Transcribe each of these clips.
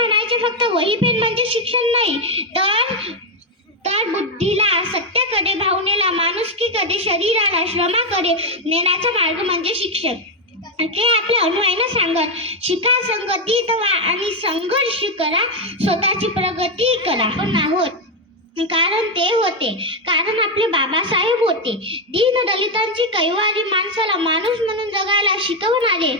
म्हणायचे फक्त वही पेन म्हणजे शिक्षण नाही. तर तर बुद्धीला सत्याकडे भावनेला माणुसकीकडे शरीराला श्रमाकडे नेण्याचा मार्ग म्हणजे शिक्षण. ते आपल्या अनुयायांना सांगत? शिका संगती तवा आणि संघर्ष करा. स्वतःची प्रगती करा. पण आहोत. कारण ते होते. कारण आपले बाबासाहेब होते. दीन दलितांची कैवारी माणसाला माणूस म्हणून जगायला शिकवणारे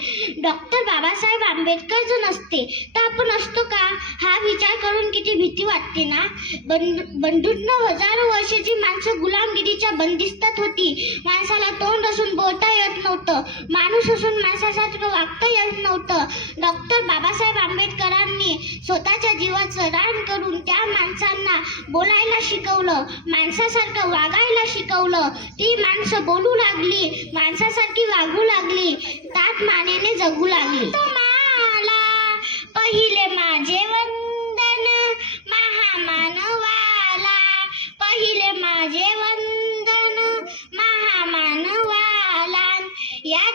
डॉक्टर बाबासाहेब आंबेडकर नसते. तर आपण असतो का? हा विचार करून किती भीती वाटते ना? बंद बंधूंना हजारो वर्षाची माणसं गुलामगिरीच्या बंदिस्तात होती. माणसाला तोंड असून बोलता येत नव्हतं. माणूस असून माणसासारखं वागता येत नव्हतं. डॉक्टर बाबासाहेब आंबेडकरांनी स्वतःच्या जीवाचं रान करून त्या माणसांना बोलायला शिकवलं माणसासारखं वागायला शिकवलं. ती माणसं बोलू लागली माणसासारखी वागू लागली. त्या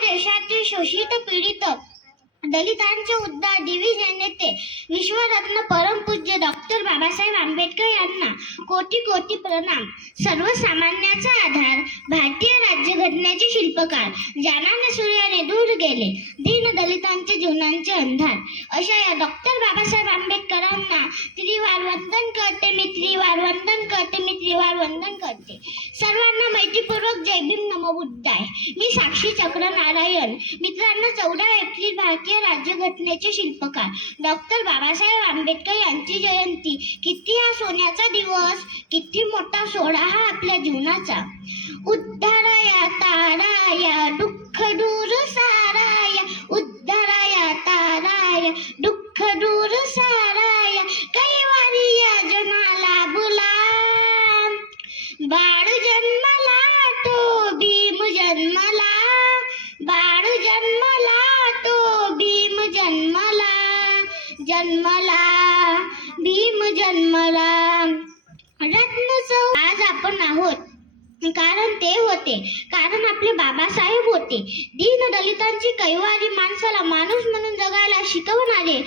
या देशातील शोषित पीडित दलितांचे उद्धार दिविजय नेते विश्वरत्न परमपूज्य डॉक्टर बाबासाहेब आंबेडकर यांना कोटी कोटी प्रणाम. सर्वसामान्याचा आधार भारतीय राज्यघटनेचे शिल्पकार ज्यानाने सूर्याने दूर गेले. दीन दलितांचे जीवनांचे अंधार. अशा या डॉक्टर बाबासाहेब आंबेडकरांना त्रिवार वंदन करते मी त्रिवार वंदन करते मी त्रिवार वंदन करते. सर्वांना मैत्रीपूर्वक जय भीम नमो बुद्धाय. मी साक्षी चक्र नारायण. मित्रांनो चौदा एप्रिल भारतीय राज्यघटनेचे शिल्पकार. डॉक्टर बाबासाहेब आंबेडकर यांची जयंती किती हा सोन्याचा दिवस? किती मोठा सोहळा हा आपल्या जीवनाचा? उद्धाराया ताराया दुःख दूर साराया. उद्धाराया ताराया दुःख दूर साराया. कैवारी या जनाला बुला. बाळ जन्मला तो भीम जन्मला जन्मला भीम जन्मला. रत्न आज आपण आहोत कारण ते होते. कारण आपले बाबासाहेब होते. दीन दलितांची कैवारी माणसाला माणूस म्हणून जगायला शिकवणारे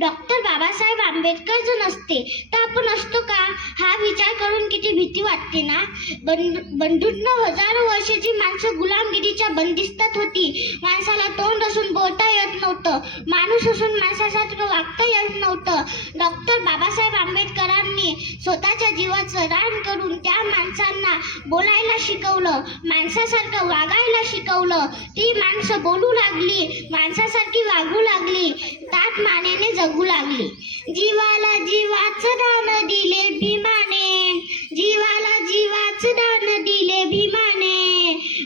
डॉक्टर बाबासाहेब आंबेडकर जर नसते. तर आपण असतो का? हा विचार करून किती भीती वाटते ना? बंद बंधूंना हजारो वर्षाची माणसं गुलामगिरीच्या बंदिस्तात होती. माणसाला तोंड असून बोलता येत नव्हतं. माणूस असून माणसासारखं वागता येत नव्हतं. डॉक्टर बाबासाहेब आंबेडकरांनी स्वतःच्या जीवाचं रान करून त्या माणसांना बोलायला शिकवलं माणसासारखं वागायला शिकवलं. ती माणसं बोलू लागली माणसासारखी वागू लागली तात मानेने जगू लागली. जीवाला जीवाचं दान दिले भीमाने. जीवाला जीवाचं दान दिले भीमाने.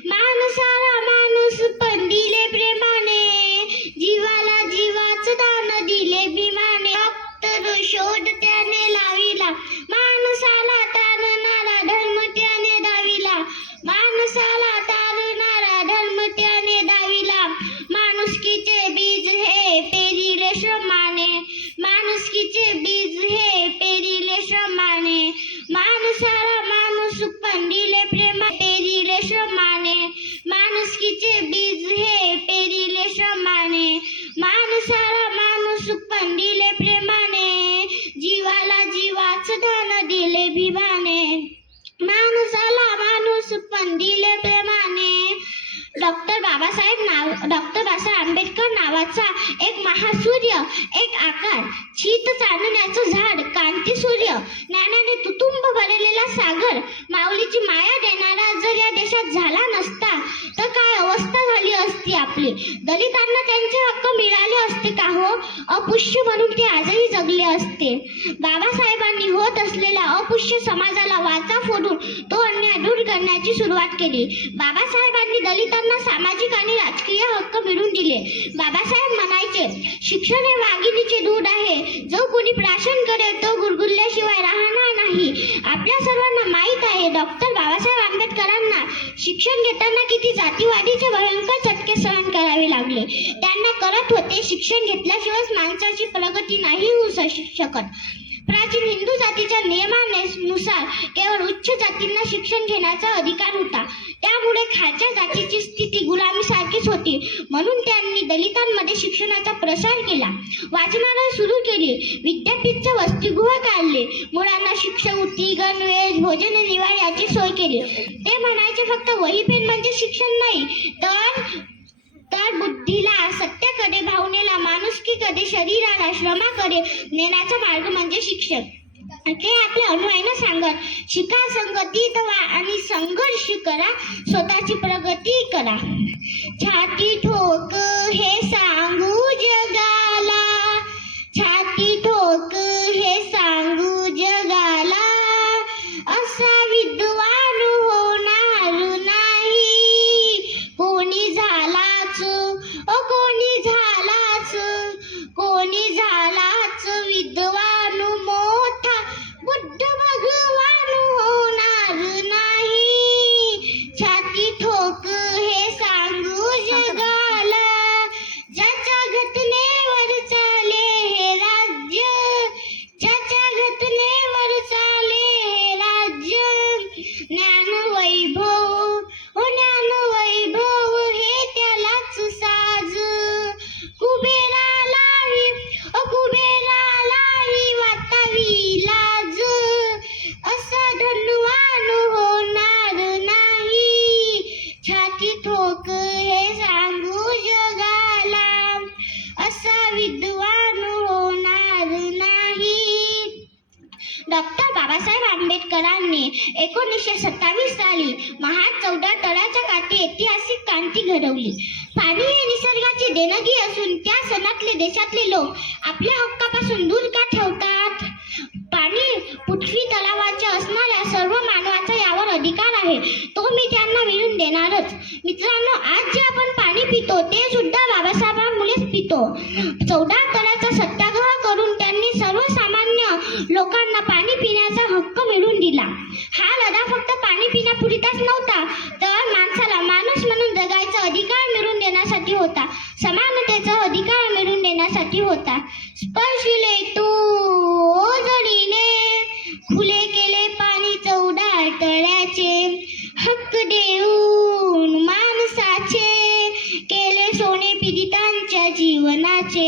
माणसाला माणूस पण दिले प्रेमाने. जीवाला जीवाचं दान दिले भीमाने. फक्त शोध त्याने लाविला. माणुसकीचे बीज हे पेरिले श्रमाने. माणसाला माणूस पण दिले प्रेमा पेरिले श्रमाने. माणुसकीचे बीज हे पेरिले श्रमाने. माणसाला माणूस पण दिले प्रेमाने. जीवाला जीवाचं धन दिले भिमाने. माणसाला माणूस पण दिले प्रेमाने. डॉक्टर बाबासाहेब नाव डॉक्टर बाबासाहेब आंबेडकर नावाचा एक महासूर्य एक आकार. शीत चांदण्याचं झाड कांती सूर्य. ज्ञानाने तुतुंब भरलेला सागर. माऊलीची माया देणारा जर या देशात झाला नसता तर काय अवस्था झाली असती आपली? दलितांना त्यांचे हक्क मिळाले असते का हो अपुष्य म्हणून ते आजही जगले असते. बाबासाहेबांनी होत असलेल्या अपुष्य समाजाला वाचा फोडून तो अन्याय दूर करण्याची सुरुवात केली. बाबासाहेबांनी दलितांना सामाजिक आणि राजकीय हक्क मिळवून दिले. बाबासाहेब म्हणायचे शिक्षण हे वाघिणीचे दूध आहे. जो कोणी प्राशन करेल तो गुरगुरल्याशिवाय राहणार नाही. आपल्या सर्वांना माहीत आहे डॉक्टर बाबासाहेब आंबेडकरांना शिक्षण घेताना किती जातीवादीचे भयंकर चटके सहन करावे लागले. त्या करत होते. शिक्षण घेतल्याशिवाय माणसाची प्रगती नाही होऊ श- शकत. प्राचीन हिंदू जातीच्या नियमानुसार केवळ उच्च जातींना शिक्षण घेण्याचा अधिकार होता. त्यामुळे खालच्या जातीची स्थिती गुलामीसारखीच होती. म्हणून त्यांनी दलितांमध्ये शिक्षणाचा प्रसार केला. वाचनालय सुरू केले. विद्यापीठचे वसतिगृह काढले. मुलांना शिष्यवृत्ती गणवेश भोजन निवार याची सोय केली. ते म्हणायचे फक्त वही पेन म्हणजे शिक्षण नाही तर तर बुद्धीला सत्याकडे भावनेला माणुसकीकडे शरीराला श्रमाकडे नेण्याचा मार्ग म्हणजे शिक्षण. ते आपल्या अनुयायांना सांगत शिका संगतीत व्हा आणि संघर्ष करा स्वतःची प्रगती करा. Now डॉक्टर बाबासाहेब आंबेडकरांनी एकोणीसशे सत्तावीस साली महा चौदा तळाच्या काठी ऐतिहासिक क्रांती घडवली. पाणी हे निसर्गाची देणगी असून त्या सणातले देशातले लोक आपल्या हक्कापासून दूर का ठेवतात? no